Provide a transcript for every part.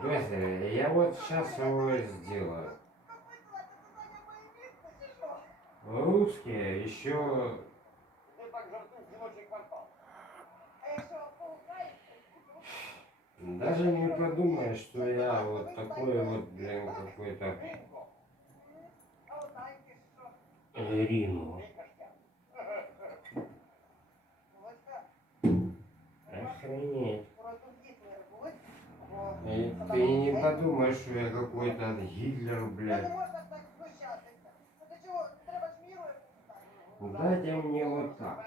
Господи, я вот сейчас его сделаю. Русские еще даже не подумаешь, что я вот такой вот, блин, какой-то Рину. Охренеть. И ты не подумаешь, что я какой-то Гитлер, блядь. Дайте мне вот так.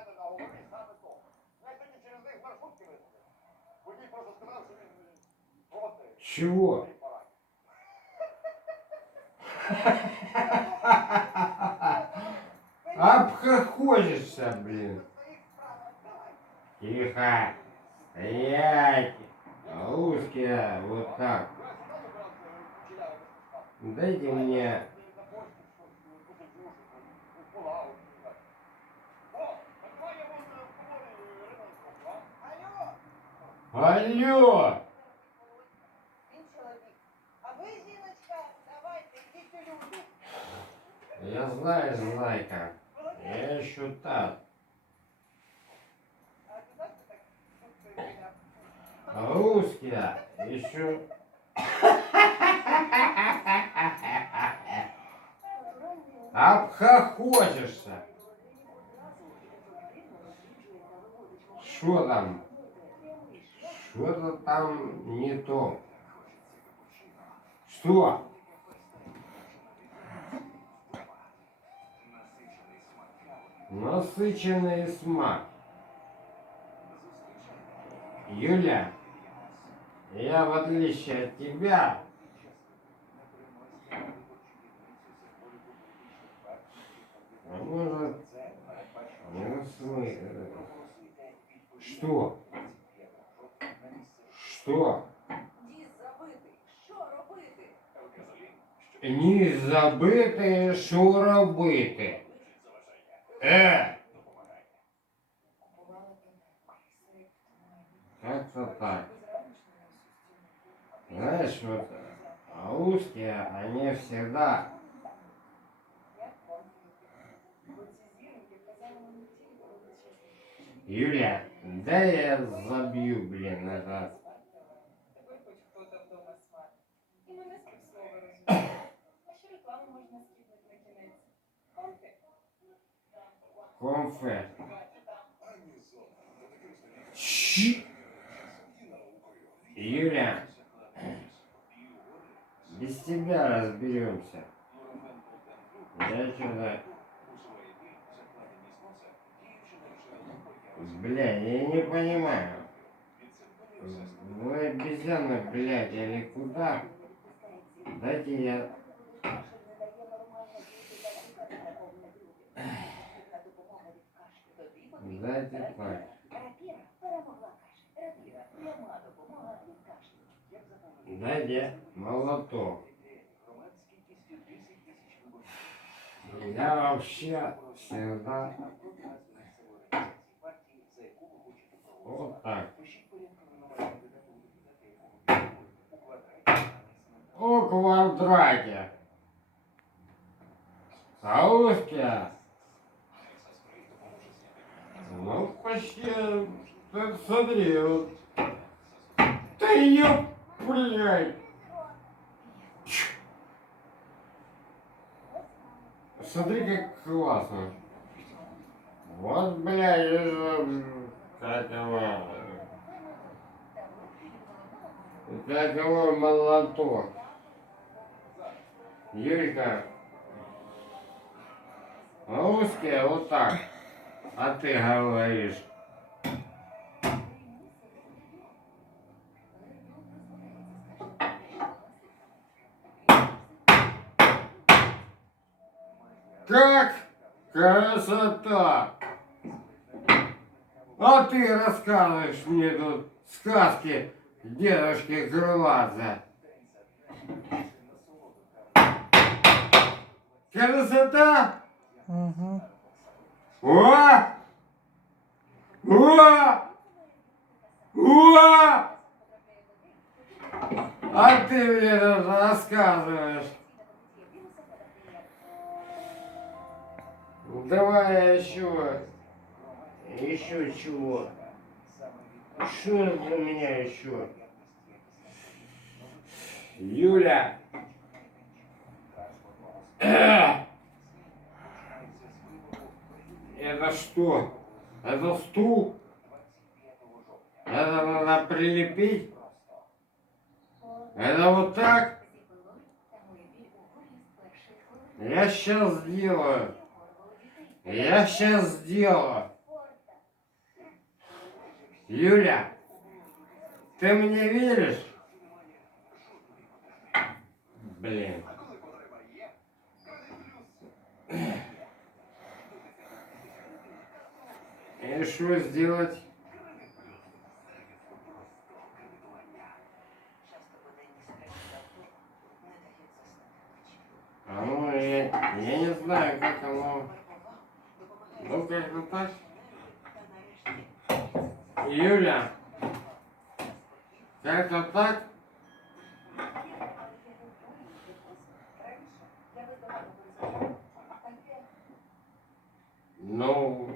Чего? Обхохочешься, блин. Тихо. Стоять. Русские, вот так. Дайте мне. Алло! Я знаю, Знайка. Я еще так. Русские еще. Обхохочешься. Что там? Что-то там не то. Что? Насыщенный смак. Юля, я в отличие от тебя может, не что? Что? Не забити, що робити. Как-то так. Знаешь, вот русские, они всегда Юля, дай я забью, блин, это. Конфет. Юля, без тебя разберемся. Я что-то... Бля, я не понимаю. Вы обезьяны, блядь, или куда? Дайте я... Дайте так. Дайте молоток. Я вообще всегда... Вот так. О квадрате. А русские? Ну, почти... Ты смотри, вот. Да ёп, блядь. Смотри, как классно. Вот, блядь, как его молоток. Юлька, русские вот так, а ты говоришь. Как красота! А ты рассказываешь мне тут сказки дедушки Крылатца. Красота? Угу. О! О! О! А ты мне тут рассказываешь. Давай еще. Еще чего? Что для меня еще? Юля! Это что? Это стул? Это надо прилепить? Это вот так? Я сейчас сделаю. Я сейчас сделаю. Юля, ты мне веришь? Блин. И что сделать? А ну, я не знаю, как оно... Ну, как-то так. Юля, как-то так? Ну,